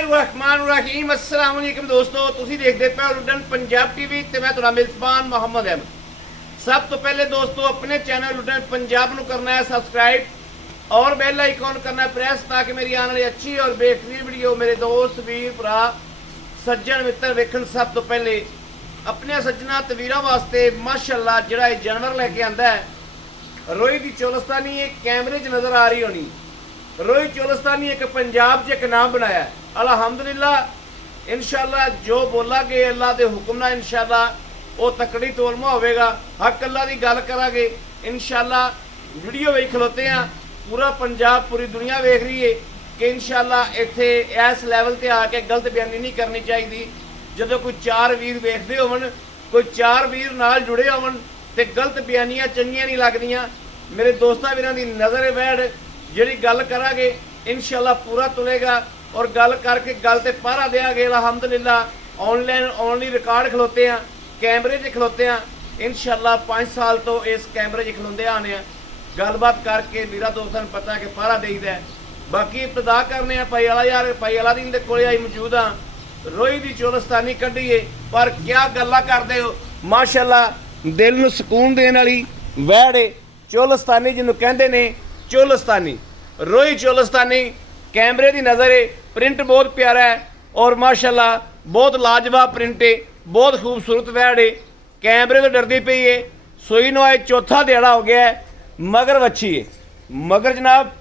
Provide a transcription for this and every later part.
बिस्मिल्लाहिर्रहमानिर्रहीम अस्सलाम वालेकुम दोस्तों, तुसी देखते पे लुटन पंजाब टीवी ते मैं तुहाडा मेजबान मोहम्मद अहमद। सब तो पहले दोस्तों अपने चैनल लुटन पंजाब नूं करना है सबसक्राइब और बेल आइकॉन करना है प्रेस, ताकि मेरी आने वाली अच्छी और बेहतरीन वीडियो मेरे दोस्त वीर भरा सज्जन मित्र वेखण। सब तो पहले अपने सज्जना ते वीरां वास्ते माशाअल्लाह जिहड़ा ये जानवर लेके आंदा है रोई दी चोलस्तानी, एक कैमरे च नज़र आ रही होनी। रोई चोलस्तानी एक पंजाब च एक नाम बनाया अल्हम्दुलिल्लाह। इंशाअल्लाह जो बोलांगे अल्लाह के हुक्म नाल इंशाअल्लाह वो तकड़ी तोलमा होवेगा। हक अल्लाह की गल करांगे इंशाअल्लाह। वीडियो वेख खलोते हैं, पूरा पंजाब पूरी दुनिया वेख रही है कि इंशाअल्लाह इत्थे इस लैवल ते आके गलत बयानी नहीं करनी चाहिए। जो कोई चार वीर वेखते होवन, कोई चार वीर नाल जुड़े होवन ते गलत बयानियां चंगियां नहीं लगदियां। मेरे दोस्तां वीरां दी नज़र बैठ जिहड़ी गल करांगे इंशाअल्लाह पूरा तुलेगा और गल करके गल ते पहरा देंगे अल्हम्दुलिल्लाह। ऑनलाइन ऑनली रिकॉर्ड खलोते हैं, कैमरे च खलोते हैं इंशाअल्लाह। 5 साल तो इस कैमरे च खलोंदे आने गलबात करके वीरा दोस्तां नूं पता कि पहरा देईदा है। बाकी इब्तदा करने भाई आला यार, भाई अलादीन दे कोले आई मौजूद हाँ। रोई दी चोलस्तानी कड्ढीए पर क्या गल्लां करदे हो माशाअल्लाह। दिल नूं सुकून देण वाली वैड़ चोलस्तानी जिन्हों कहंदे ने चोलस्तानी, रोई चोलस्तानी कैमरे की नज़र है। प्रिंट बहुत प्यारा है और माशाअल्लाह बहुत लाजवाब प्रिंट है, बहुत खूबसूरत वैड़ है। कैमरे तो डरती पई है। सोई नवाए चौथा दिहाड़ा हो गया है। मगर वच्छी है, मगर जनाब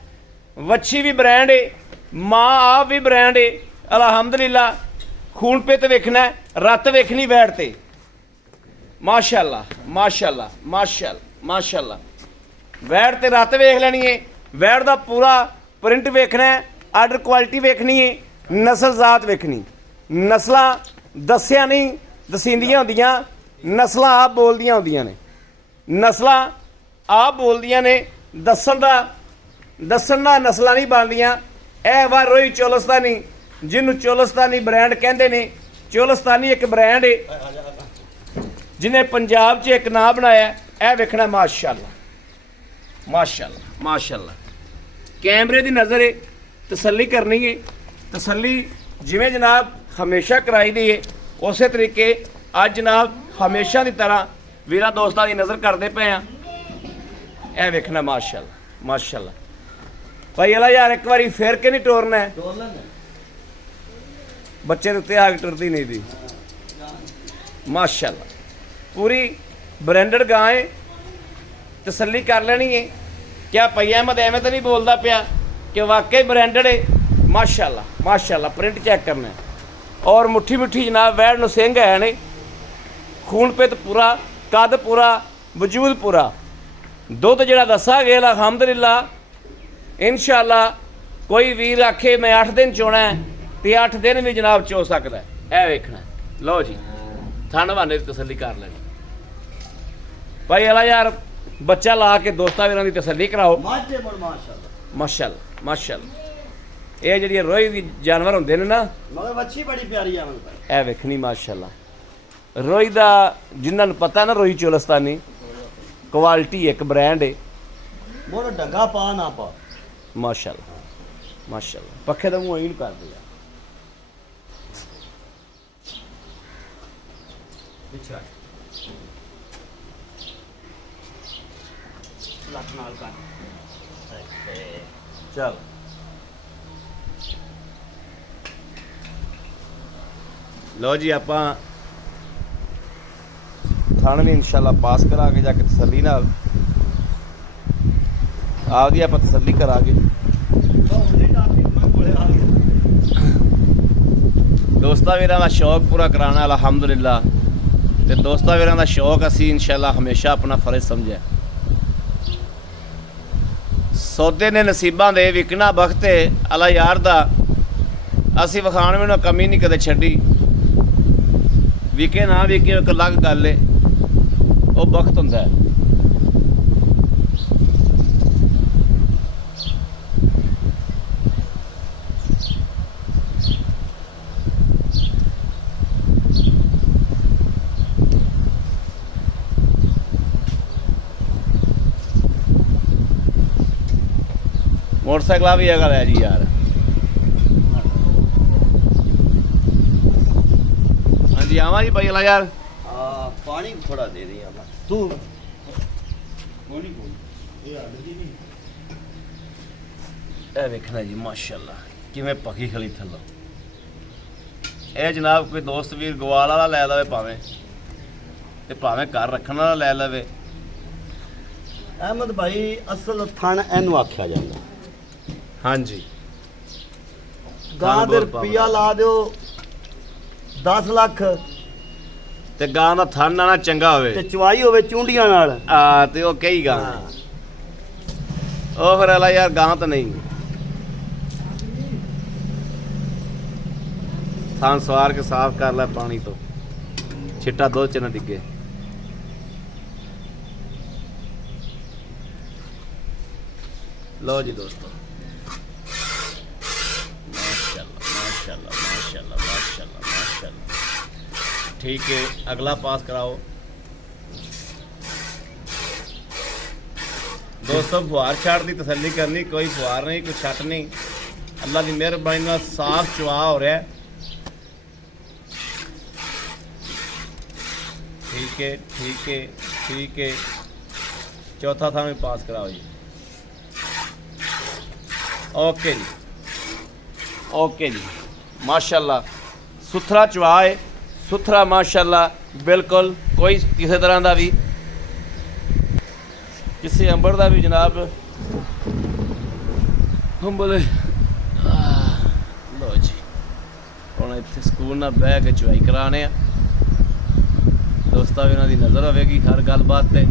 वच्छी भी ब्रांड है, माँ आप भी ब्रांड है अल्हम्दुलिल्लाह। खून पे तो वेखना है, रत वेखनी वैड़ ते माशाअल्लाह माशाअल्लाह माशाअल्लाह माशाअल्लाह। वैड़ ते रत वेख लैनी है, वैड़ का पूरा प्रिंट वेखना है, आर्डर क्वालिटी वेखनी है, नस्ल जात वेखनी। नस्लां दस्सिया नहीं दसींदियां होंदियां, नस्लां आप बोलदियां होंदियां ने। नस्लां आप बोलदियां ने, दस्सण दा नस्लां नहीं बनदियां। ए वा रोई चोलस्तानी जिन्हों चोलस्तानी ब्रांड कहंदे ने। चोलस्तानी एक ब्रांड है जिन्हें पंजाब च एक नाम बनाया। ए वेखना माशाअल्लाह माशाअल्लाह माशाअल्लाह। कैमरे की नज़र है, तसल्ली करनी है। तसल्ली जिमें जनाब हमेशा कराई दी है उस तरीके अज जनाब हमेशा की तरह वीरां दोस्तां की नज़र करते पे हैं। ए वेखना माशाअल्लाह माशाअल्लाह। भाई अला यार एक बारी फिर के नहीं टोरना है, बच्चे उत्ते आग टुरदी नहीं दी माशाअल्लाह। पूरी ब्रांडेड गां है, तसल्ली कर लेनी है। क्या भाई अहमद एवं तो नहीं बोलता पाया कि वाकई ब्रांडेड है माशाअल्लाह माशाअल्लाह। प्रिंट चेक करना है और मुट्ठी मुट्ठी जनाब वैड़ नूं सिंघ है ने। खून पित पूरा, कद पूरा, वजूद पूरा। दुध जिहड़ा दसा गया अल्हम्दुलिल्लाह इंशाअल्लाह। कोई वीर आखे मैं 8 दिन चोना है तो 8 दिन भी जनाब चो सकता है। यह वेखना लो जी, थन बहाने तसल्ली कर लेनी। भाई अला यार बच्चा ला के दोस्तां वीरां दी तसल्ली कराओ माशाअल्लाह माशाअल्लाह। ये जिहड़ी रोई दी जानवर होंदे ने ना, मगर वच्छी बड़ी प्यारी है। ए वेखनी माशाअल्लाह। रोई दा जिन्हां नूं पता ना रोई चोलस्तानी क्वालिटी एक ब्रांड है। मोर डगा पा ना पा माशाअल्लाह माशाअल्लाह। पखे दा मुंह इन कर दिया चल। लो जी आप थाने भी इंशाअल्लाह पास करा के जाके तसल्ली नाल आपदी आप तसल्ली करा के दोस्तां वीरां दा शौक पूरा कराना अल्हम्दुलिल्लाह। ते दोस्तां वीरां दा शौक असी इंशाअल्लाह हमेशा अपना फर्ज समझिया। सौदे ने नसीबां दे विकना वक्त अला यार दा असी विखाण में कमी नहीं कदे छड्डी। विके ना विके एक अलग गल है, वो वक्त हुंदा है। मोटरसाइकिल भी है जी यार। ਜਾਵਾਂ ਜੀ ਪਹਿਲਾਂ ਯਾਰ। ਪਾਣੀ ਥੋੜਾ ਦੇ ਦੇ ਆਪਾਂ ਤੂੰ ਕੋਣੀ ਇਹ ਹੱਲਦੀ ਨਹੀਂ। ਇਹ ਵੇਖਣਾ ਜੀ ਮਾਸ਼ਾਅੱਲਾ ਕਿਵੇਂ ਪੱਕੀ ਖਲੀ ਥੱਲੋਂ। ਇਹ ਜਨਾਬ ਕੋਈ ਦੋਸਤ ਵੀਰ ਗਵਾਲ ਵਾਲਾ ਲੈ ਲਵੇ ਭਾਵੇਂ, ਤੇ ਭਾਵੇਂ ਘਰ ਰੱਖਣ ਵਾਲਾ ਲੈ ਲਵੇ। ਅਹਿਮਦ ਭਾਈ ਅਸਲ ਥਣ ਇਹਨੂੰ ਆਖਿਆ ਜਾਂਦਾ। ਹਾਂਜੀ ਗਾਂ ਦੇ ਰੁਪਿਆ ਲਾ ਦਿਓ 10 ਲੱਖ ਤੇ ਗਾਂ ਦਾ ਥਣ ਨਾ ਚੰਗਾ ਤੇ ਹੋਵੇ ਚਵਾਈ ਹੋਵੇ ਚੁੰਡੀਆਂ ਨਾਲ। ਤੇ ਉਹ ਕਈ ਗਾਂ ਉਹ ਫਿਰ ਅਲਾ ਯਾਰ ਗਾਂ ਤਾਂ ਨਹੀਂ। ਥਣ ਸਵਾਰ ਕੇ ਸਾਫ਼ ਕਰ ਲੈ ਪਾਣੀ ਤੋਂ, ਛਿੱਟਾ ਦੁੱਧ ਚ ਨਾ ਡਿੱਗੇ। ਲਓ ਜੀ ਦੋਸਤੋ ਮਾਸ਼ਾਅੱਲਾ माशाल्लाह माशाल्लाह माशाल्लाह माशाल्लाह। ठीक है अगला पास कराओ दोस्तों। फुहार छाट की तसल्ली करनी, कोई फुहार नहीं कोई छट नहीं, अल्लाह की मेहरबानी नाल साफ चुआ हो रहा है। ठीक है ठीक है ठीक है। चौथा था में पास कराओ जी। ओके जी ओके जी माशाल्लाह सुथरा चुआ है, सुथरा माशाल्लाह बिल्कुल कोई किसी तरह का भी किसी अंबर का भी जनाब हम बोले लो जी हम इतने स्कूल ना बह के चुआई कराने दोस्तों भी उन्होंने नज़र आएगी हर गलबात से।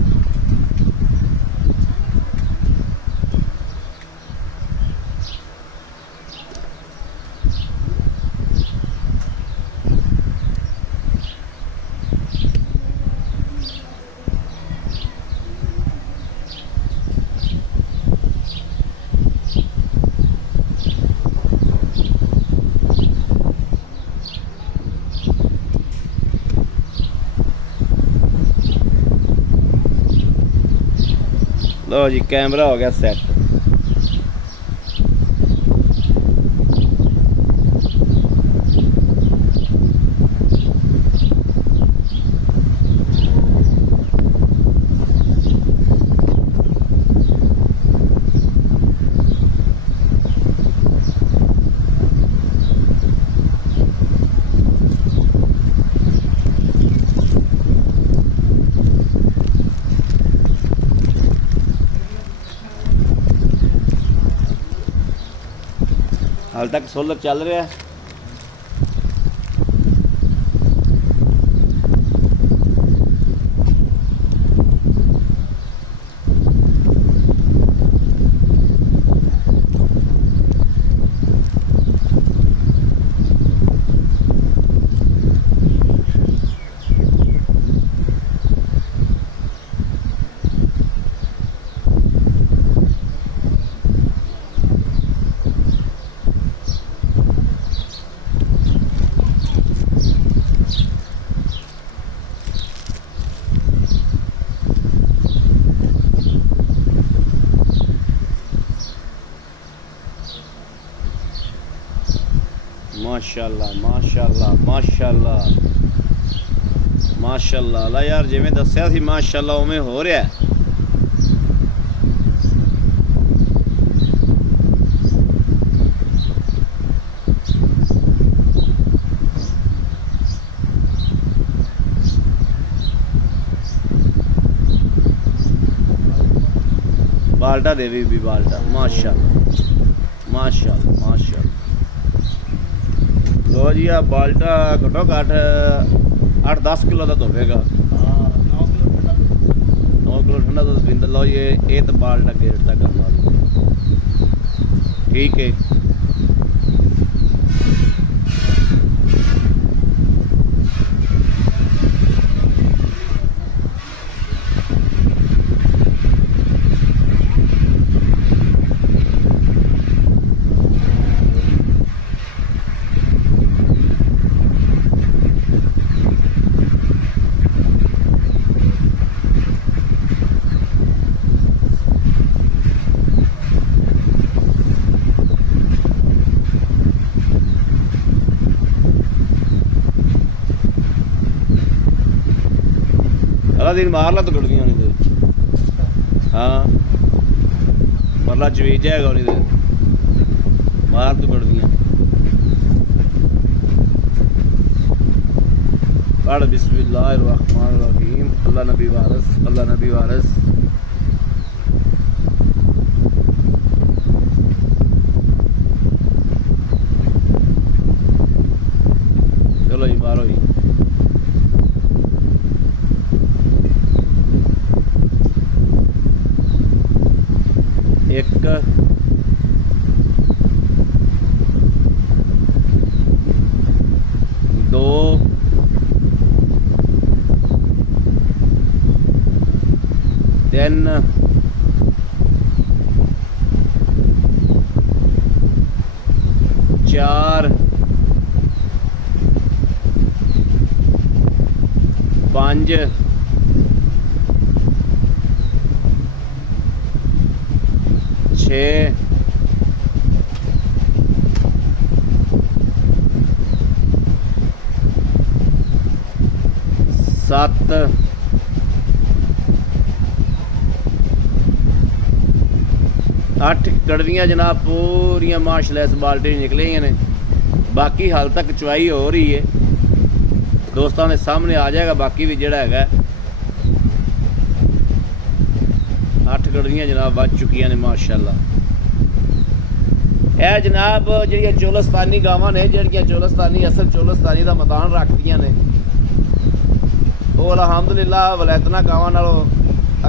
लो जी कैमरा हो गया सेट। हाल तक सोलर चल रहा है। माशाल्लाह माशाल्लाह माशाल्लाह माशाल्लाह ला यार जिवें दस्सिया सी माशाल्लाह उवें हो रहा है। बाल्टा देवी भी बाल्टा माशाल्लाह माशाल्लाह माशाल्लाह। लो जी आ बाल्टा घटो घट 8-10 किलो का तो होगा। 9 किलो ठंडा दुध पींदा। लो ये तो बाल्टा गेट तक करना ठीक है। दिन मार ला तो गड़वियां नहीं दे हाँ परला चवीज जाएगा नहीं दे मार तो गड़वियां पढ़ बिस्मिल्लाहिर्रहमानिर्रहीम अल्लाह नबी वारिस चलो जी मारो जी एक दो तीन चार पांच छे सत्त अठ कड़वियां जनाब पूरियां माशाअल्लाह इस बाल्टी निकलियां ने बाकी हाल तक चुआई हो रही है दोस्तों के सामने आ जाएगा बाकी भी जड़ा है 8 कड़वियां जनाब बच चुकियां ने माशाअल्लाह यह जनाब जड़ियां चोलस्तानी गावां ने जड़ियां चोलस्तानी असल चोलस्तानी का मैदान रखदियां ने वो अलहमदुलिल्लाह वलैतना गावां नालों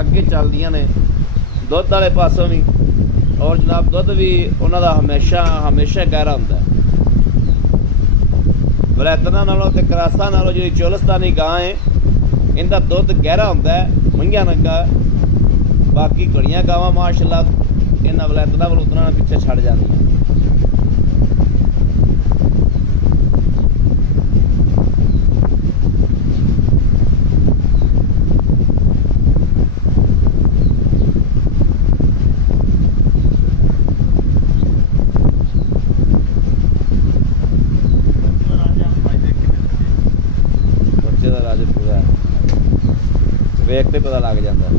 अगे चलदियां ने दुध वाले पासों भी और जनाब दुध भी उन्हों का हमेशा गहरा होंदा है वलैतना नालों ते करासा नालों जी चोलस्तानी गां है इनका दुध गहरा होंदा है महियां नंगा बाकी घड़ियां गावां माशाअल्लाह इन्हां वलैतना वलूतना पिछे छड़ जांदियां वेख पे पता लग जाता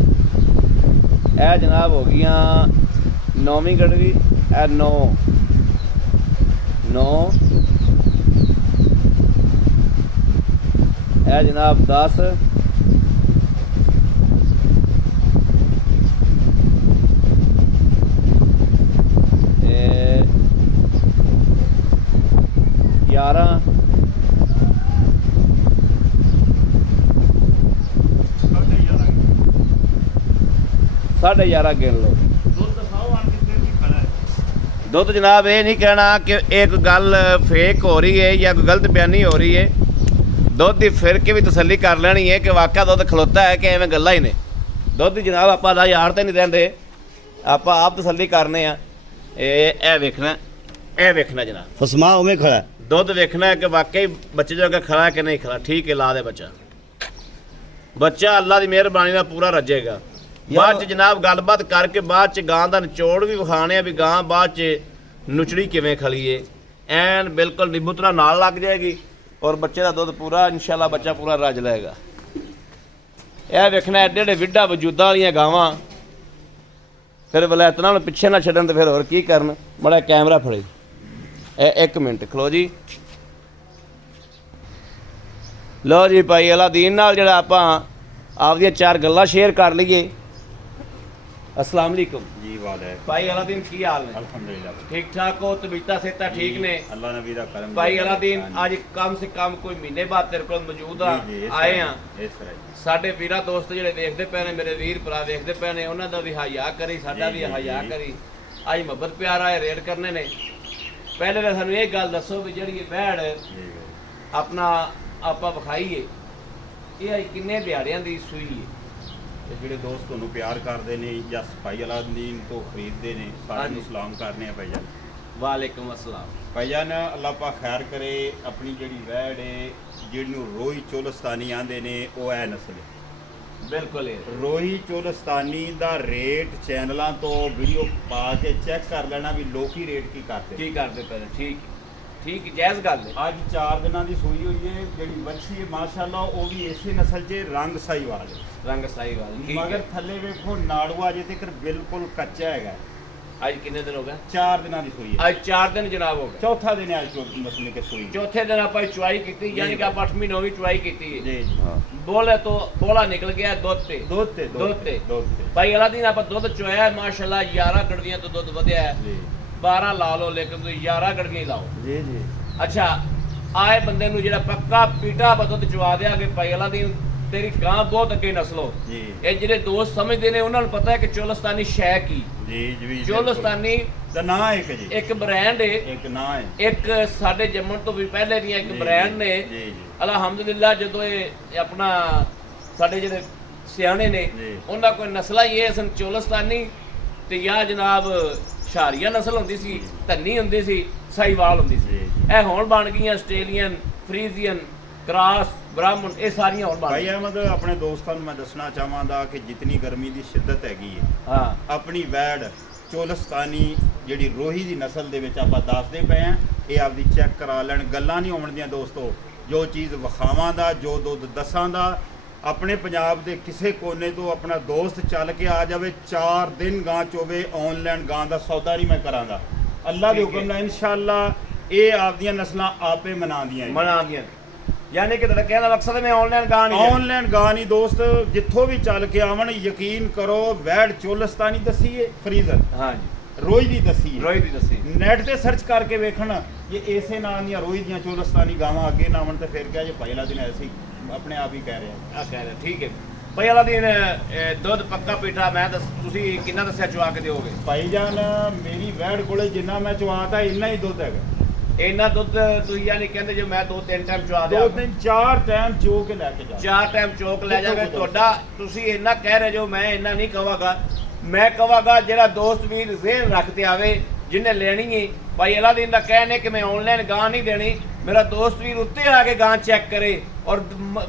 है जनाब हो गई 9वीं कड़वी ए 9 ए जनाब 10 11 11:30 गिन लो दुध जनाब ये नहीं कहना कि एक गल फेक हो रही है या कोई गलत बयानी हो रही है दुध की फिर के भी तसल्ली कर लेनी है कि वाकई दुध खलोता है कि एवं गल्लां ही ने दुध की जनाब आप यार तो नहीं देंगे आप तसल्ली करने वेखना जनाब फसमा उमें खड़ा है दुध वेखना है कि वाकई बच्चे जो खड़ा है कि नहीं खड़ा ठीक है ला दे बच्चा अल्लाह की मेहरबानी नाल पूरा रजेगा बाद च जनाब गलबात करके बाद च गां का निचोड़ भी विखाने भी गां बाद च नुचड़ी किवें खली है एन बिल्कुल नींबू तरह नाल लग जाएगी और बच्चे का दुध पूरा इंशाल्लाह बच्चा पूरा रज लेगा यह वेखना एडे एडे विड्डा वजूदा वाली गावां फिर वलैतना पिछे ना छड्डन तो फिर होर की करन बड़ा कैमरा फड़े एक मिनट खलो जी लो जी भाई अलादीन नाल जिहड़ा आपां आपदियां 4 गल्लां शेयर कर लईए अस्सलाम वालेकुम जी वाले भाई अलादीन की हाल है अल्हम्दुलिल्लाह ठीक ठाक हो तबीयत सेहत ठीक ने अल्लाह नबी दा करम भाई अलादीन आज कम से कम कोई महीने बाद तेरे को मौजूद आए हैं इस तरह साडे वीरा दोस्त जिहड़े देखदे पे ने मेरे वीर भरा देखदे पे ने उन्हां दा भी हया करी साडा भी हया करी आज मोहब्बत प्यार आए रेड करने ने पहले तो सानू ये गल दसो भी जिहड़ी भैड़ अपना आपां विखाईए ये आज किन्ने दिहाड़ियां दी सूई है ਜਿਹੜੇ ਦੋਸਤ ਤੁਹਾਨੂੰ ਪਿਆਰ ਕਰਦੇ ਨੇ ਜਾਂ ਭਾਈ ਅਲਾਦੀਨ ਤੋਂ ਖਰੀਦਦੇ ਨੇ ਸਾਰਿਆਂ ਨੂੰ ਸਲਾਮ ਕਰਨੇ ਆ ਭਾਈਜਾਨ ਵਾਲੇਕੁਮ अस्सलाम ਭਾਈਜਾਨ ਅੱਲਾਹ ਪਾ ਖੈਰ ਕਰੇ ਆਪਣੀ ਜਿਹੜੀ ਵੈੜ ਹੈ ਜਿਹਨੂੰ ਰੋਹੀ ਚੋਲਸਤਾਨੀ ਆਂਦੇ ਨੇ ਉਹ ਹੈ ਨਸਲ बिल्कुल ਰੋਹੀ ਚੋਲਸਤਾਨੀ ਦਾ ਰੇਟ ਚੈਨਲਾਂ ਤੋਂ ਵੀਡੀਓ ਪਾ ਕੇ ਚੈੱਕ ਕਰ ਲੈਣਾ ਵੀ ਲੋਕੀ ਰੇਟ ਕੀ ਕਰਦੇ पे ठीक ਠੀਕ ਜਾਇਜ਼ ਗੱਲ ਹੈ। ਅੱਜ 4 ਦਿਨਾਂ ਦੀ ਸੂਈ ਹੋਈ ਹੈ। ਜਿਹੜੀ ਵੱਛੀ ਹੈ ਮਾਸ਼ਾਅੱਲਾ ਉਹ ਵੀ ਇਸੇ ਨਸਲ 'ਚ ਰੰਗ ਸਾਹੀਵਾਲ ਹੈ। ਰੰਗ ਸਾਹੀਵਾਲ ਠੀਕ ਹੈ। ਮਗਰ ਥੱਲੇ ਵੇਖੋ ਨਾੜੂਆ ਅਜੇ ਤੱਕ ਬਿਲਕੁਲ ਕੱਚਾ ਹੈਗਾ। ਅੱਜ ਕਿੰਨੇ ਦਿਨ ਹੋ ਗਏ? 4 ਦਿਨਾਂ ਦੀ ਸੂਈ ਹੈ। ਅੱਜ 4 ਦਿਨ ਜਨਾਬ ਹੋ ਗਏ। ਚੌਥਾ ਦਿਨ ਹੈ ਅੱਜ ਮਸਲੇ ਕੇ ਸੂਈ। ਚੌਥੇ ਦਿਨ ਆਪਾਂ ਚੁਆਈ ਕੀਤੀ, ਯਾਨੀ ਕਿ ਆਪਾਂ 8ਵੀਂ 9ਵੀਂ ਚੁਆਈ ਕੀਤੀ ਹੈ। ਜੀ ਜੀ ਬੋਲੇ ਤੋਂ ਬੋਲਾ ਨਿਕਲ ਗਿਆ ਦੁੱਧ ਤੇ ਭਾਈ ਅਲਾ ਦਿਨ ਆਪਾਂ ਦੁੱਧ ਚੁਆਇਆ ਮਾਸ਼ਾਅੱਲਾ 11 ਗੜਵੀਆਂ ਤੋਂ ਦੁੱਧ ਵਧਿਆ ਹੈ। ਜੀ 12 ਲਾ ਲਓ ਲੇਕਿਨ ਤੁਸੀਂ 11 ਗੜਵੀਆਂ ਲਾਓ। ਜੀ ਜੀ ਅੱਛਾ ਆਏ ਬੰਦੇ ਨੂੰ ਜਿਹੜਾ ਪੱਕਾ ਪੀਟਾ ਦੁੱਧ ਚੁਆ ਦਿਆ ਕਿ ਭਾਈ ਅਲਾ ਦਿਨ ਤੇਰੀ ਗਾਂ ਬਹੁਤ ਅੱਗੇ ਨਸਲੋ। ਜੀ ਇਹ ਜਿਹੜੇ ਦੋਸਤ ਸਮਝਦੇ ਨੇ ਉਹਨਾਂ ਨੂੰ ਪਤਾ ਹੈ ਕਿ ਚੋਲਸਤਾਨੀ ਸ਼ੈ ਕੀ। ਜੀ ਜੀ ਚੋਲਸਤਾਨੀ ਦਾ ਨਾਂ ਇੱਕ ਜੀ, ਇੱਕ ਬ੍ਰਾਂਡ ਹੈ, ਇੱਕ ਨਾਂ ਹੈ, ਇੱਕ ਸਾਡੇ ਜੰਮਣ ਤੋਂ ਵੀ ਪਹਿਲੇ ਦੀਆਂ ਇੱਕ ਜੀ, ਬ੍ਰਾਂਡ ਨੇ। ਜੀ ਜੀ ਅਲਹਮਦੁਲਿਲਾ ਜਦੋਂ ਇਹ ਆਪਣਾ ਸਾਡੇ ਜਿਹੜੇ ਸਿਆਣੇ ਨੇ ਜੀ। ਉਹਨਾਂ ਕੋਈ ਨਸਲਾਂ ਹੀ ਇਹ ਸਨ ਚੋਲਸਤਾਨੀ ਤੇ ਜਾਂ ਜਨਾਬ ਸ਼ਾਰੀਆ ਨਸਲ ਹੁੰਦੀ ਸੀ, ਧੰਨੀ ਹੁੰਦੀ ਸੀ, ਸਾਈਵਾਲ ਹੁੰਦੀ ਸੀ। ਜੀ। ਇਹ ਹੁਣ ਬਣ ਗਈਆਂ ਆਸਟ੍ਰੇਲੀਅਨ, ਫਰੀਜ਼ੀਅਨ, ਕ੍ਰਾਸ, ਬ੍ਰਾਹਮਣ, ਇਹ ਸਾਰੀਆਂ ਹੁਣ ਬਣ ਭਾਈ ਗਈਆਂ। ਅਹਿਮਦ ਆਪਣੇ ਦੋਸਤਾਂ ਨੂੰ ਮੈਂ ਦੱਸਣਾ ਚਾਹਾਂਗਾ ਕਿ ਜਿਤਨੀ ਗਰਮੀ ਦੀ ਸ਼ਿੱਦਤ ਹੈਗੀ ਹੈ, ਹਾਂ ਆਪਣੀ ਵੈੜ ਚੋਲਸਤਾਨੀ ਜਿਹੜੀ ਰੋਹੀ ਦੀ ਨਸਲ ਦੇ ਵਿੱਚ ਆਪਾਂ ਦੱਸਦੇ ਪਏ ਆ, ਇਹ ਆਪਦੀ ਚੈੱਕ ਕਰਾ ਲੈਣ। ਗੱਲਾਂ ਨਹੀਂ ਹੋਣਦੀਆਂ ਦੋਸਤੋ, ਜੋ ਚੀਜ਼ ਵਿਖਾਵਾਂ ਦਾ, ਜੋ ਦੁੱਧ ਦੱਸਾਂ ਦਾ। ਆਪਣੇ ਪੰਜਾਬ ਦੇ ਕਿਸੇ ਕੋਨੇ ਤੋਂ ਆਪਣਾ ਦੋਸਤ ਚੱਲ ਕੇ ਆ ਜਾਵੇ, 4 ਦਿਨ ਗਾਂ ਚੋਵੇ, ਆਨਲਾਈਨ ਗਾਂ ਦਾ ਸੌਦਾ ਨਹੀਂ ਮੈਂ ਕਰਾਂਗਾ। ਅੱਲਾ ਦੇ ਹੁਕਮ ਨਾਲ ਇਨਸ਼ਾਅੱਲਾ ਇਹ ਆਪਦੀਆਂ ਨਸਲਾਂ ਆਪੇ ਮਨਾਉਂਦੀਆਂ ਬਣਾਉਂਦੀਆਂ। ਯਾਨੀ ਕਿ ਤੁਹਾਡਾ ਕਹਿਣ ਦਾ ਮਕਸਦ ਹੈ ਮੈਂ ਆਨਲਾਈਨ ਗਾਂ ਨਹੀਂ ਲੈਣੀ। ਆਨਲਾਈਨ ਗਾਂ ਨਹੀਂ ਦੋਸਤ, ਜਿੱਥੋਂ ਵੀ ਚੱਲ ਕੇ ਆਵਣ ਯਕੀਨ ਕਰੋ ਵੈੜ ਚੋਲਸਤਾਨੀ ਦਸੀਏ, ਫਰੀਜ਼ਰ ਹਾਂਜੀ ਰੋਈ ਦੀ ਦਸੀਏ, ਰੋਈ ਦੀ ਦੱਸੀ ਨੈਟ ਤੇ ਸਰਚ ਕਰਕੇ ਵੇਖਣ ਇਹ ਇਸੇ ਨਾਂ ਦੀਆਂ ਰੋਈ ਦੀਆਂ ਚੋਲਸਤਾਨੀ ਗਾਵਾਂ ਅੱਗੇ ਨਾ ਆਵਣ ਤੇ ਫਿਰ ਕਿਹਾ ਜੇ ਪਹਿਲਾ ਦਿਨ ਐਸੀ ਆਪਣੇ ਆਪ ਹੀ ਕਹਿ ਰਿਹਾ। ਆ ਕਹਿ ਰਿਹਾ ਠੀਕ ਹੈ ਭਾਈ ਅਲਾ ਦਿਨ ਦੁੱਧ ਪੱਕਾ ਪੀਠਾ ਮੈਂ ਤੁਸੀਂ ਕਿੰਨਾ ਦੱਸਿਆ ਚੁਆ ਕੇ ਦਿਓਗੇ? ਭਾਈ ਜਾਨ ਮੇਰੀ ਵੈੜ ਕੋਲੇ ਜਿੰਨਾ ਮੈਂ ਚਵਾਤਾ ਇੰਨਾ ਹੀ ਦੁੱਧ ਹੈਗਾ। ਇੰਨਾ ਦੁੱਧ ਤੁਸੀਂ ਯਾਨੀ ਕਹਿੰਦੇ ਜੇ ਮੈਂ 2-3 ਟਾਈਮ ਚੁਆ ਦਿਆਂ, 2-4 ਟਾਈਮ ਚੋ ਕੇ ਲੈ ਕੇ ਜਾ। 4 ਟਾਈਮ ਚੋਕ ਲੈ ਜਾਵੇ ਤੁਹਾਡਾ। ਤੁਸੀਂ ਇੰਨਾ ਕਹਿ ਰਹੇ ਜੋ, ਮੈਂ ਇੰਨਾ ਨਹੀਂ ਕਹਾਂਗਾ। ਮੈਂ ਕਹਾਂਗਾ ਜਿਹੜਾ ਦੋਸਤ ਵੀਰ ਜ਼ਿਹਨ ਰੱਖਦੇ ਆਵੇ ਜਿਹਨੇ ਲੈਣੀ ਹੈ, ਭਾਈ ਅਲਾ ਦਿਨ ਦਾ ਕਹਿਣੇ ਕਿ ਮੈਂ ਆਨਲਾਈਨ ਗਾਂ ਨਹੀਂ ਦੇਣੀ, ਮੇਰਾ ਦੋਸਤ ਵੀਰ ਉੱਤੇ ਆ ਕੇ ਗਾਂ ਚੈੱਕ ਕਰੇ ਔਰ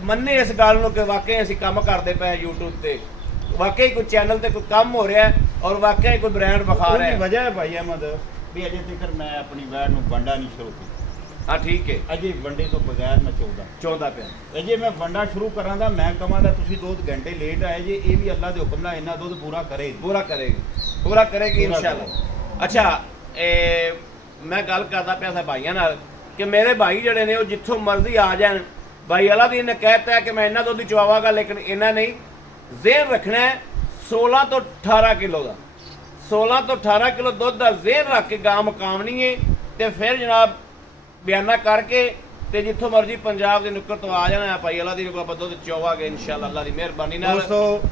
ਮੰਨੇ ਇਸ ਗੱਲ ਨੂੰ ਕਿ ਵਾਕਈ ਅਸੀਂ ਕੰਮ ਕਰਦੇ ਪਏ YouTube ਤੇ, ਵਾਕਈ ਕੋਈ ਚੈਨਲ ਤੇ ਕੋਈ ਕੰਮ ਹੋ ਰਿਹਾ ਔਰ ਵਾਕਈ ਕੋਈ ਬ੍ਰਾਂਡ ਵਿਖਾ ਰਿਹਾ ਉਹਦੀ ਹੈ। ਵਜ੍ਹਾ ਹੈ ਭਾਈ ਅਹਿਮਦ ਵੀ ਅਜੇ ਤੱਕ ਮੈਂ ਆਪਣੀ ਵੈੜ ਨੂੰ ਵੰਡਾ ਨਹੀਂ ਸ਼ੁਰੂ ਕੀਤਾ। ਹਾਂ ਠੀਕ ਹੈ, ਅਜੇ ਵੰਡੇ ਤੋਂ ਬਗੈਰ ਮੈਂ ਚਾਹੁੰਦਾ ਪਿਆ। ਜੇ ਮੈਂ ਵੰਡਾ ਸ਼ੁਰੂ ਕਰਾਂ ਤਾਂ ਮੈਂ ਕਹਾਂ ਤਾਂ ਤੁਸੀਂ 2 ਘੰਟੇ ਲੇਟ ਆਏ ਜੇ, ਇਹ ਵੀ ਅੱਲਾ ਦੇ ਹੁਕਮ ਨਾਲ ਇੰਨਾ ਦੁੱਧ ਪੂਰਾ ਕਰੇਗੀ ਪੂਰਾ ਕਰੇਗੀ ਪੂਰਾ ਇਨਸ਼ਾਅੱਲਾ। ਅੱਛਾ ਮੈਂ ਗੱਲ ਕਰਦਾ ਪਿਆ ਸੀ ਭਾਈਆਂ ਨਾਲ ਕਿ ਮੇਰੇ ਭਾਈ ਜਿਹੜੇ ਨੇ ਉਹ ਜਿੱਥੋਂ ਮਰਜ਼ੀ ਆ ਜਾਣ, ਭਾਈ ਅਲਾ ਦੀਨ ਨੇ ਕਹਿਤਾ ਕਿ ਮੈਂ ਇਹਨਾਂ ਦੁੱਧ ਹੀ ਚਵਾਵਾਂਗਾ, ਲੇਕਿਨ ਇਹਨਾਂ ਨਹੀਂ ਜ਼ੇਨ ਰੱਖਣਾ ਹੈ 16 ਤੋਂ 18 ਕਿਲੋ ਦਾ। 16 ਤੋਂ 18 ਕਿਲੋ ਦੁੱਧ ਦਾ ਜ਼ੇਨ ਰੱਖ ਕੇ ਗਾਂ ਮਕਾਵਣੀ ਹੈ ਤੇ ਫਿਰ ਜਨਾਬ ਬਿਆਨਾ ਕਰਕੇ ਤੇ ਜਿੱਥੋਂ ਮਰਜ਼ੀ ਪੰਜਾਬ ਦੇ ਨੁੱਕਰ ਤੋਂ ਆ ਜਾਣਾ ਭਾਈ ਅਲਾ ਦੀਨ ਕੋਲ ਆਪਾਂ ਦੁੱਧ ਚਵਾਵਾਂਗੇ ਇਨਸ਼ਾਅੱਲਾ ਅੱਲਾ ਦੀ ਮਿਹਰਬਾਨੀ ਨਾਲ। ਦੋਸਤੋ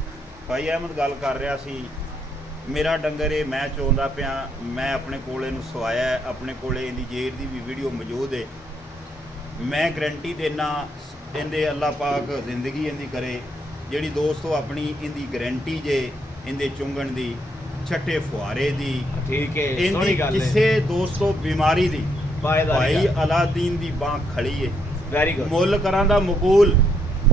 ਭਾਈ ਅਹਿਮਦ ਗੱਲ ਕਰ ਰਿਹਾ ਸੀ, ਮੇਰਾ ਡੰਗਰ ਇਹ ਮੈਂ ਚਾਹੁੰਦਾ ਪਿਆ, ਮੈਂ ਆਪਣੇ ਕੋਲ ਇਹਨੂੰ ਸਵਾਇਆ, ਆਪਣੇ ਕੋਲੇ ਇਹਦੀ ਜੇਰ ਦੀ ਵੀ ਵੀਡੀਓ ਮੌਜੂਦ ਹੈ। ਮੈਂ ਗਰੰਟੀ ਦੇਣਾ ਇਹਦੇ ਅੱਲਾ ਪਾਕ ਜ਼ਿੰਦਗੀ ਇਹਦੀ ਕਰੇ। ਜਿਹੜੀ ਦੋਸਤੋ ਆਪਣੀ ਇਹਦੀ ਗਰੰਟੀ ਜੇ ਇਹਦੇ ਚੁੰਗਣ ਦੀ, ਛੱਟੇ ਫੁਆਰੇ ਦੀ, ਠੀਕ ਹੈ, ਇਹਦੀ ਸੋਹਣੀ ਗੱਲ ਹੈ। ਕਿਸੇ ਦੋਸਤੋ ਬਿਮਾਰੀ ਦੀ ਭਾਈ ਗੱਲ। ਅਲਾਦੀਨ ਦੀ ਬਾਂਹ ਖੜੀ ਹੈ। ਵੈਰੀ ਗੁੱਡ, ਮੁੱਲ ਕਰਾਂ ਦਾ ਮਕੂਲ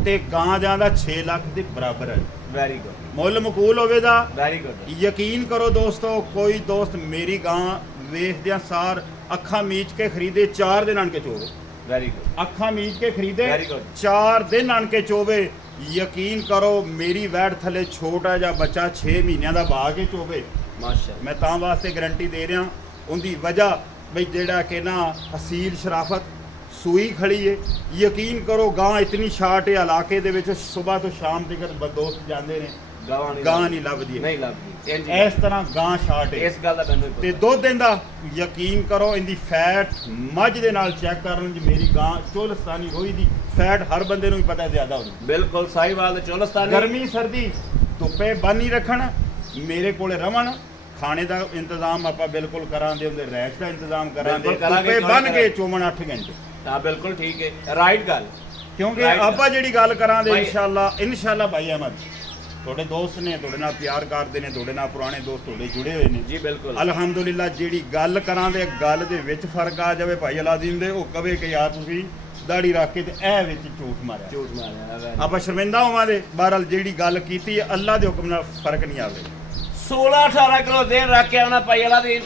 ਤੇ ਗਾਂ ਜਾਂਦਾ 6 ਲੱਖ ਦੇ ਬਰਾਬਰ ਹੈ। ਵੈਰੀ ਗੁੱਡ, ਮੁੱਲ ਮਕੂਲ ਹੋਵੇਗਾ। Very good. ਯਕੀਨ ਕਰੋ ਦੋਸਤੋ, ਕੋਈ ਦੋਸਤ ਮੇਰੀ ਗਾਂ ਵੇਖਦਿਆਂ ਸਾਰ ਅੱਖਾਂ ਮੀਚ ਕੇ ਖਰੀਦੇ 4 ਦਿਨ ਆਣ ਕੇ ਚੋਵੇ। ਵੈਰੀ ਗੁੱਡ, ਅੱਖਾਂ ਮੀਚ ਕੇ ਖਰੀਦੇ Very good. 4 ਦਿਨ ਆਣ ਕੇ ਚੋਵੇ। ਯਕੀਨ ਕਰੋ ਮੇਰੀ ਵੈੜ ਥੱਲੇ ਛੋਟਾ ਜਿਹਾ ਬੱਚਾ 6 ਮਹੀਨਿਆਂ ਦਾ ਬਾਗ ਕੇ ਚੋਵੇ। ਮਾਸ਼ਾਅੱਲਾ। ਮੈਂ ਤਾਂ ਵਾਸਤੇ ਗਰੰਟੀ ਦੇ ਰਿਹਾ, ਉਹਦੀ ਵਜ੍ਹਾ ਬਈ ਜਿਹੜਾ ਕਿ ਨਾ ਅਸੀਲ ਸ਼ਰਾਫਤ ਸੂਈ ਖੜੀ ਏ। ਯਕੀਨ ਕਰੋ ਗਾਂ ਇਤਨੀ ਸ਼ਾਰਟ ਹੈ ਇਲਾਕੇ ਦੇ ਵਿੱਚ, ਸਵੇਰ ਤੋਂ ਸ਼ਾਮ ਤੱਕ ਦੋਸਤ ਜਾਂਦੇ ਨੇ, ਗਾਂ ਨਹੀਂ ਲੱਭਦੀ, ਨਹੀਂ ਲੱਭਦੀ। ਇਸ ਤਰ੍ਹਾਂ ਗਾਂ ਸ਼ਾਰਟ ਹੈ। ਇਸ ਗੱਲ ਦਾ ਮੈਨੂੰ ਤੇ ਦੁੱਧ ਦਿੰਦਾ ਯਕੀਨ ਕਰੋ ਇਹਦੀ ਫੈਟ ਮੱਝ ਦੇ ਨਾਲ ਚੈੱਕ ਕਰਨ ਜੀ, ਮੇਰੀ ਗਾਂ ਚੋਲਸਤਾਨੀ ਰੋਈ ਦੀ ਫੈਟ ਹਰ ਬੰਦੇ ਨੂੰ ਵੀ ਪਤਾ ਜ਼ਿਆਦਾ ਹੁੰਦੀ। ਬਿਲਕੁਲ ਸਾਹੀਵਾਲ ਤੇ ਚੋਲਸਤਾਨੀ। ਗਰਮੀ ਸਰਦੀ ਧੁੱਪੇ ਬੰਨ ਹੀ ਰੱਖਣ, ਮੇਰੇ ਕੋਲੇ ਰਵਣ। ਖਾਣੇ ਦਾ ਇੰਤਜ਼ਾਮ ਆਪਾਂ ਬਿਲਕੁਲ ਕਰਾਂਗੇ, ਉਹਦੇ ਰੈਸ਼ ਦਾ ਇੰਤਜ਼ਾਮ ਕਰਾਂਗੇ, ਧੁੱਪੇ ਬੰਨ ਕੇ ਚੋਮਣ 8 ਘੰਟੇ। ਤਾਂ ਬਿਲਕੁਲ ਠੀਕ ਹੈ, ਰਾਈਟ ਗੱਲ। ਕਿਉਂਕਿ ਆਪਾਂ ਜਿਹੜੀ ਗੱਲ ਕਰਾਂਗੇ ਇਨਸ਼ਾਅੱਲਾ ਭਾਈ ਅਹਿਮਦ ਤੁਹਾਡੇ ਦੋਸਤ ਨੇ, ਤੁਹਾਡੇ ਨਾਲ ਪਿਆਰ ਕਰਦੇ ਨੇ, ਤੁਹਾਡੇ ਨਾਲ ਪੁਰਾਣੇ ਦੋਸਤ ਤੁਹਾਡੇ ਜੁੜੇ ਹੋਏ ਨੇ ਜੀ ਬਿਲਕੁਲ। ਅਲਹਮਦੁਲਿਲਾ ਜਿਹੜੀ ਗੱਲ ਕਰਾਂਗੇ ਗੱਲ ਦੇ ਵਿੱਚ ਫਰਕ ਆ ਜਾਵੇ ਭਾਈ ਅਲਾਦੀਨ ਦੇ, ਉਹ ਕਵੇ ਕਿ ਯਾਰ ਤੁਸੀਂ ਦਾੜੀ ਰੱਖ ਕੇ ਤੇ ਇਹ ਵਿੱਚ ਝੂਠ ਮਾਰਿਆ, ਆਪਾਂ ਸ਼ਰਮਿੰਦਾ ਹੋਵਾਂਗੇ। ਬਹਰਹਾਲ ਜਿਹੜੀ ਗੱਲ ਕੀਤੀ ਹੈ ਅੱਲਾ ਦੇ ਹੁਕਮ ਨਾਲ ਫਰਕ ਨਹੀਂ ਆਵੇ। 16-18 ਕਿਲੋ ਦੇਰ ਰੱਖ ਕੇ ਆਉਣਾ ਭਾਈ ਅਲਾਦੀਨ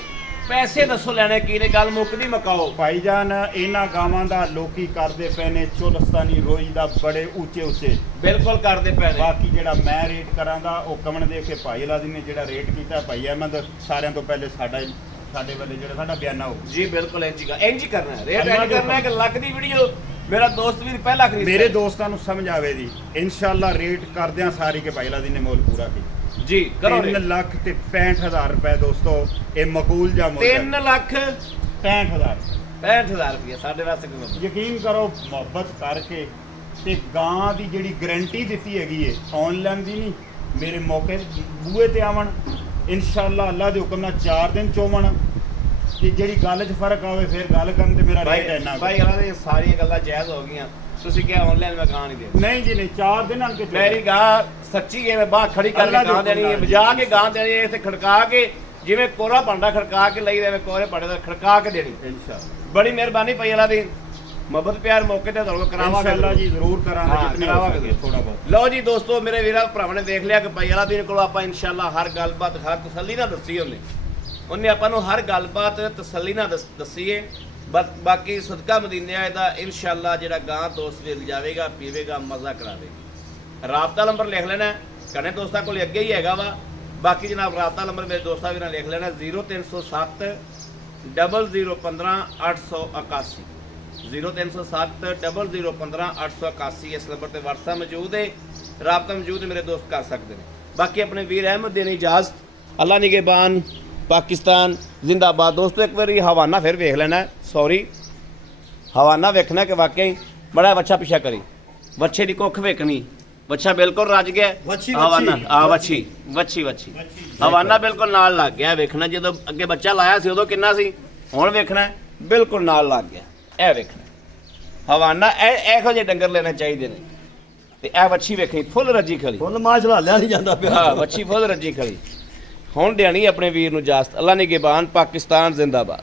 ਪੈਸੇ ਦੱਸੋ ਲੈਣੇ ਕੀ ਨੇ, ਗੱਲ ਮੁੱਕਦੀ ਮਕਾਓ। ਭਾਈਜਾਨ ਇਹਨਾਂ ਗਾਵਾਂ ਦਾ ਲੋਕੀ ਕਰਦੇ ਪਏ ਨੇ ਚੋਲਸਤਾਨੀ ਰੋਈ ਦਾ ਬੜੇ ਉੱਚੇ ਉੱਚੇ, ਬਿਲਕੁਲ ਕਰਦੇ ਪਏ ਨੇ। ਬਾਕੀ ਜਿਹੜਾ ਮੈਂ ਰੇਟ ਕਰਾਂਗਾ ਉਹ ਕਮਣ ਦੇ ਕੇ ਭਾਈ ਲਾਦੀ ਨੇ ਜਿਹੜਾ ਰੇਟ ਕੀਤਾ, ਭਾਈ ਅਹਿਮਦ ਸਾਰਿਆਂ ਤੋਂ ਪਹਿਲੇ ਸਾਡੇ ਵੱਲੇ ਜਿਹੜਾ ਸਾਡਾ ਬਿਆਨਾ ਹੋ ਜੀ ਬਿਲਕੁਲ ਇੰਜ ਹੀ ਕਰਨਾ ਹੈ, ਰੇਟ ਇੰਜ ਕਰਨਾ ਹੈ ਕਿ ਲੱਖ ਦੀ ਵੀਡੀਓ ਮੇਰਾ ਦੋਸਤ ਵੀ ਪਹਿਲਾਂ ਖਰੀਦ ਮੇਰੇ ਦੋਸਤਾਂ ਨੂੰ ਸਮਝ ਆਵੇ ਦੀ ਇਨਸ਼ਾਅੱਲਾ ਰੇਟ ਕਰਦਿਆਂ ਸਾਰੀ ਕੇ ਭਾਈ ਲਾਦੀ ਨੇ ਮੁੱਲ ਪੂਰਾ ਕੀਤਾ ਜੀ। ਕਰੋ 3,65,000 ਰੁਪਏ ਦੋਸਤੋ, ਇਹ ਮਕੂਲ ਜਾਂ ਮੁੱਲ 3,65,000 65,000 ਰੁਪਏ ਸਾਡੇ ਵਾਸਤੇ ਕੋਈ ਯਕੀਨ ਕਰੋ ਮੁਹੱਬਤ ਕਰਕੇ ਤੇ ਗਾਂ ਦੀ ਜਿਹੜੀ ਗਾਰੰਟੀ ਦਿੱਤੀ ਹੈਗੀ ਏ ਆਨਲਾਈਨ ਦੀ ਨਹੀਂ, ਮੇਰੇ ਮੌਕੇ ਬੂਹੇ ਤੇ ਆਵਣ ਇਨਸ਼ਾਅੱਲਾ ਅੱਲਾ ਦੇ ਹੁਕਮ ਨਾਲ 4 ਦਿਨ ਚੋਵਣ ਤੇ ਜਿਹੜੀ ਗੱਲ 'ਚ ਫਰਕ ਆਵੇ ਫਿਰ ਗੱਲ ਕਰਨ ਤੇ ਮੇਰਾ ਰੇਟ ਇੰਨਾ ਭਾਈ ਇਹਨਾਂ ਦੀ ਸਾਰੀਆਂ ਗੱਲਾਂ ਜਾਇਜ਼ ਹੋ ਗਈਆਂ। ਤੁਸੀਂ ਕਿਹਾ ਆਨਲਾਈਨ ਮੈਂ ਗਾਂ ਨਹੀਂ ਦੇ, ਨਹੀਂ ਜੀ ਨਹੀਂ 4 ਦਿਨ ਆਣ ਕੇ ਮੇਰੀ ਗਾਂ ਸੱਚੀ ਹੈ, ਮੈਂ ਬਾਹਰ ਖੜੀ ਕਰਕੇ ਗਾਂ ਦੇਣੀ ਹੈ, ਵਜਾ ਕੇ ਗਾਂ ਦੇਣੀ ਹੈ, ਇੱਥੇ ਖੜਕਾ ਕੇ ਜਿਵੇਂ ਕੋਰਾ ਭਾਂਡਾ ਖੜਕਾ ਕੇ ਲਈ ਦੇਵੇ, ਕੋਰੇ ਭਾਂਡੇ ਦਾ ਖੜਕਾ ਕੇ ਦੇਣੀ ਇਨਸ਼ਾਅੱਲਾ। ਬੜੀ ਮਿਹਰਬਾਨੀ ਭਾਈ ਅੱਲਾ ਦੀ, ਮੁਹੱਬਤ ਪਿਆਰ ਮੌਕੇ ਤੇ ਤੁਹਾਨੂੰ ਕਰਾਵਾਂਗੇ ਇਨਸ਼ਾਅੱਲਾ ਜੀ, ਜ਼ਰੂਰ ਕਰਾਂਗੇ ਜਿਤਨੀ ਹੋ ਸਕੇ ਥੋੜਾ ਬਹੁਤ। ਲਓ ਜੀ ਦੋਸਤੋ, ਮੇਰੇ ਵੀਰਾਂ ਭਰਾਵਾਂ ਨੇ ਦੇਖ ਲਿਆ ਕਿ ਭਾਈ ਅੱਲਾ ਦੀ ਕੋਲ ਆਪਾਂ ਇਨਸ਼ਾਅੱਲਾ ਹਰ ਗੱਲਬਾਤ ਹਰ ਤਸੱਲੀ ਨਾਲ ਦੱਸੀ ਉਹਨੇ ਆਪਾਂ ਨੂੰ ਹਰ ਗੱਲਬਾਤ ਤਸੱਲੀ ਨਾਲ ਦੱਸੀਏ। ਬਾਕੀ ਸਦਕਾ ਮਦੀਨੇ ਆਏ ਦਾ ਇਨਸ਼ਾਅੱਲਾ ਜਿਹੜਾ ਗਾਂ ਦੋਸਤ ਵੀ ਲਿਜਾਵੇਗਾ, ਪੀਵੇਗਾ, ਮਜ਼ਾ ਕਰਾਵੇਗਾ। ਰਾਬਤਾ ਨੰਬਰ ਲਿਖ ਲੈਣਾ, ਕਨੇ ਦੋਸਤਾਂ ਕੋਲ ਅੱਗੇ ਹੀ ਹੈਗਾ ਵਾ। ਬਾਕੀ ਜਨਾਬ ਰਾਬਤਾ ਨੰਬਰ ਮੇਰੇ ਦੋਸਤਾਂ ਵੀਰਾਂ ਲਿਖ ਲੈਣਾ 0307 0015 881 0307 0015 881। ਇਸ ਨੰਬਰ ਤੇ WhatsApp ਮੌਜੂਦ ਹੈ, ਰਾਬਤਾ ਮੌਜੂਦ ਹੈ, ਮੇਰੇ ਦੋਸਤ ਕਰ ਸਕਦੇ ਨੇ। ਬਾਕੀ ਆਪਣੇ ਵੀਰ ਅਹਿਮਦ ਦੇਣੀ ਇਜਾਜ਼ਤ, ਅੱਲਾ ਨਿਗਹਿਬਾਨ, ਪਾਕਿਸਤਾਨ ਜ਼ਿੰਦਾਬਾਦ। ਦੋਸਤੋ ਇੱਕ ਵਾਰੀ ਹਵਾਨਾ ਫਿਰ ਵੇਖ ਲੈਣਾ, ਸੌਰੀ ਹਵਾਨਾ ਵੇਖਣਾ ਕਿ ਵਾਕਈ ਬੜਾ ਵੱਛਾ ਪਿਛਾ ਕਰੀ, ਵੱਛੇ ਦੀ ਕੁੱਖ ਵੇਖਣੀ, ਵੱਛਾ ਬਿਲਕੁਲ ਰੱਜ ਗਿਆ ਹਵਾਨਾ, ਆ ਵੱਛੀ ਹਵਾਨਾ ਬਿਲਕੁਲ ਨਾਲ ਲੱਗ ਗਿਆ। ਵੇਖਣਾ ਜਦੋਂ ਅੱਗੇ ਬੱਚਾ ਲਾਇਆ ਸੀ ਉਦੋਂ ਕਿੰਨਾ ਸੀ, ਹੁਣ ਵੇਖਣਾ ਬਿਲਕੁਲ ਨਾਲ ਲੱਗ ਗਿਆ। ਇਹ ਵੇਖਣਾ ਹਵਾਨਾ, ਇਹੋ ਜਿਹੇ ਡੰਗਰ ਲੈਣੇ ਚਾਹੀਦੇ ਨੇ। ਤੇ ਇਹ ਵੱਛੀ ਵੇਖਣੀ ਫੁੱਲ ਰੱਜੀ ਖਲੀ, ਹੁਣ ਮਾਝ ਲਿਆ ਨਹੀਂ ਜਾਂਦਾ ਪਿਆ। ਹਾਂ ਵੱਛੀ ਫੁੱਲ ਰੱਜੀ ਖਲੀ। ਹੁਣ ਦੇਣੀ ਆਪਣੇ ਵੀਰ ਨੂੰ ਇਜਾਜ਼ਤ, ਅੱਲਾ ਨਿਗਹਿਬਾਨ, ਪਾਕਿਸਤਾਨ ਜ਼ਿੰਦਾਬਾਦ।